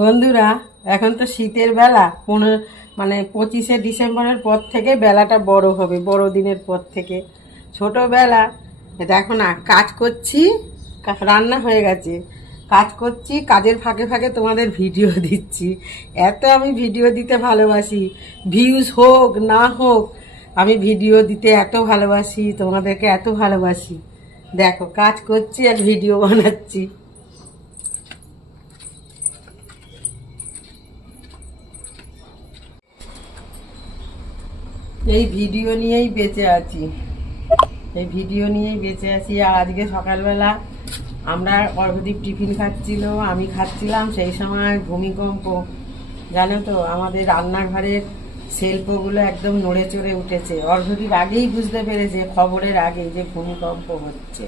বন্ধুরা, এখন তো শীতের বেলা, পনেরো মানে পঁচিশে ডিসেম্বরের পর থেকে বেলাটা বড় হবে বড় দিনের পর থেকে। ছোটোবেলা, দেখো না, কাজ করছি রান্না হয়ে গেছে। কাজ করছি, কাজের ফাঁকে ফাঁকে তোমাদের ভিডিও দিচ্ছি। এত আমি ভিডিও দিতে ভালোবাসি। ভিউজ হোক, না হোক, আমি ভিডিও দিতে এত ভালোবাসি, তোমাদেরকে এত ভালোবাসি। দেখো, কাজ করছি আর ভিডিও বানাচ্ছি। এই ভিডিও নিয়েই বেঁচে আছি। এই ভিডিও নিয়েই বেঁচে আছি। আর আজকে সকালবেলা আমরা অর্ঘদীপ টিফিন খাচ্ছিল, আমি খাচ্ছিলাম। সেই সময় ভূমিকম্প, জানো তো, আমাদের রান্নাঘরের শিল্পগুলো একদম নড়ে চড়ে উঠেছে। অর্ঘদীপ আগেই বুঝতে পেরেছে, খবরের আগে যে ভূমিকম্প হচ্ছে।